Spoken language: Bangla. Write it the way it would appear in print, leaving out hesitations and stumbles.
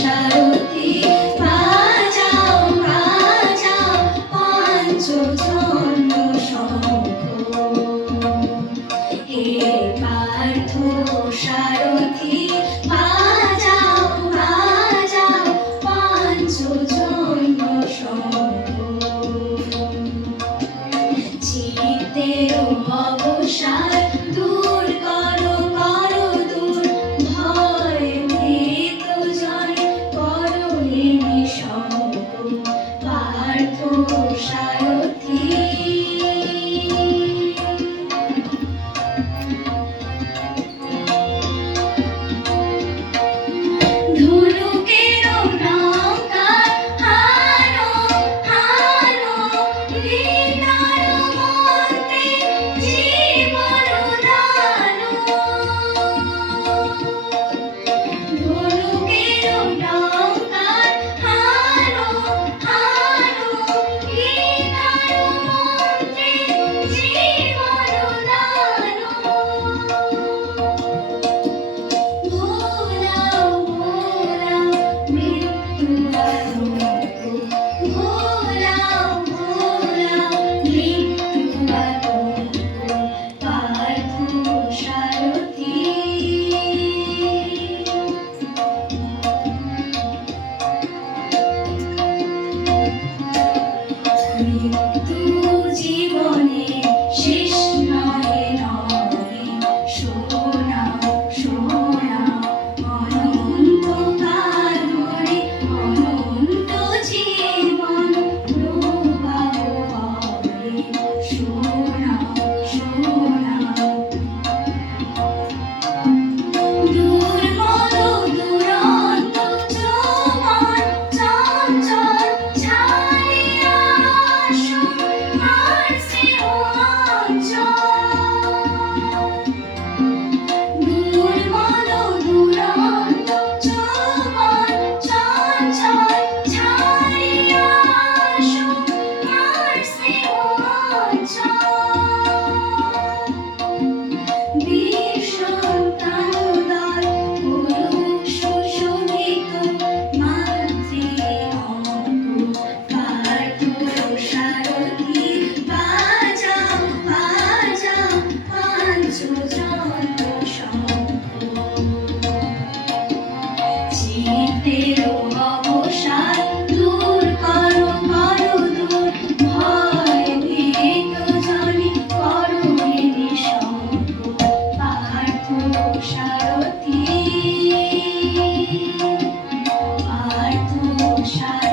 সারথি বাজাও বাজাও পঞ্চজন্য শঙ্খ, হে পার্থ সারথি বাজাও বাজাও পঞ্চজন্য শঙ্খ, চিত্তের অবসাদ দূর করো করো দূর, ভয় ভীত জনে করো হে নিঃশঙ্ক, পার্থ সারথি। ধনুকের টঙ্কার হানো হানো, হৃদয় মন্ত্রে জীবন দানো, ধনুকের টঙ্কার হানো হানো, হৃদয় মন্ত্রে জীবন দানো, ভোলাও ভোলাও মৃত্যু আতঙ্ক, ভোলাও ভোলাও মৃত্যু আতঙ্ক, পার্থ সারথি। মৃত্যু জীবনে শেষ নহে নহে, শোনাও শোনাও অনন্ত কাল ধরে, অনন্ত জীবন প্রবাহ হবে, শোনাও শোনাও। দুর্মদ দুরন্ত যৌবন চঞ্চল ছাড়িয়া আসো আর স্নেহ অঞ্চল, দুর্মদ দুরন্ত যৌবন চঞ্চল ছাড়িয়া আসো আর স্নেহ অঞ্চল, বীর সন্তানোদয় করুক সুশোভিত মাতৃ অঙ্ক, পার্থ সারথি বাজাও বাজাও পঞ্চজন্য শঙ্খ, চিত্তের অবসাদ দূর করো করো দূর, ভয় ভীত জনে করো হে নিঃশঙ্ক, পার্থ সারথি পার্থ সারথি।